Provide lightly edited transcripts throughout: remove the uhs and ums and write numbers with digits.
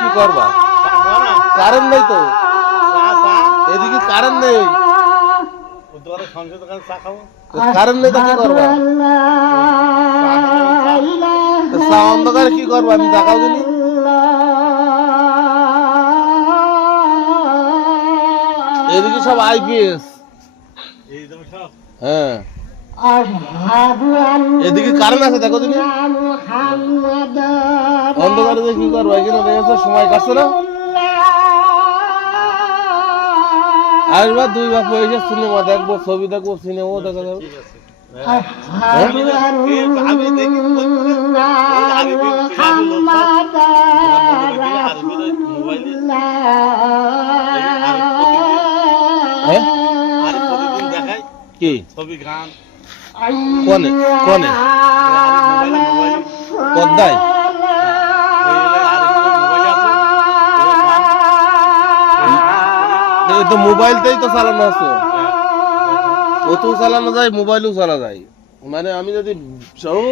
কি করবা? কারেন্ট নেই তো, এদিকে কারেন্ট নেই। কারেন্ট নেই তো কি করবা? অন্ধকারে কি করবা? আমি দেখাও দিনি। এদিকে সব আইপিএস। হ্যাঁ, এদিকে কারেন্ট আছে, দেখো দিনি। অন্ধকারে কি করবা? এখানে রয়েছে, সময় কাটছে না। আসবা, দুই বাপ এসে সিনেমা দেখবো, ছবি দেখবো, সিনেমাও দেখা যাবে। কি ছবি গান কোনে কোনে পদ্মায়? তো মোবাইলটাই তো চালানো আছে, ওতেও চালানো যায়, মোবাইলেও চালা যায়। মানে আমি যদি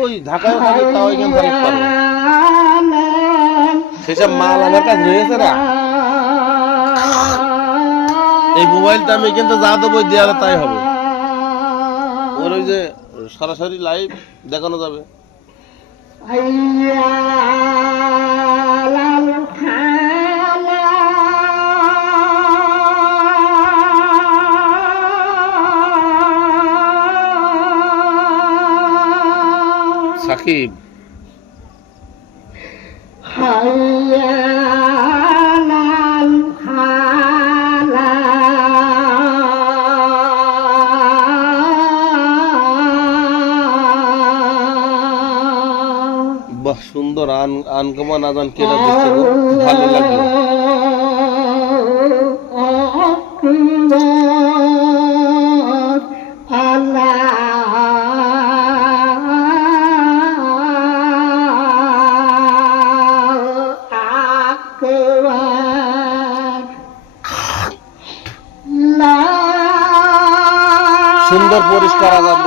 ওই ঢাকায় থাকি তাও এখানে চালাতে পারবো। সেসব মাল আমার কাছে রয়েছে না। এই মোবাইলটা আমি এখান থেকে যা দেবো দেওয়ালে তাই হবে। ওর ওই যে সরাসরি লাইভ দেখানো যাবে। সাকিব বাহ, সুন্দর আনকমন আজান কেনা দিচ্ছে, ভালো লাগলো। সুন্দর পরিষ্কার আজান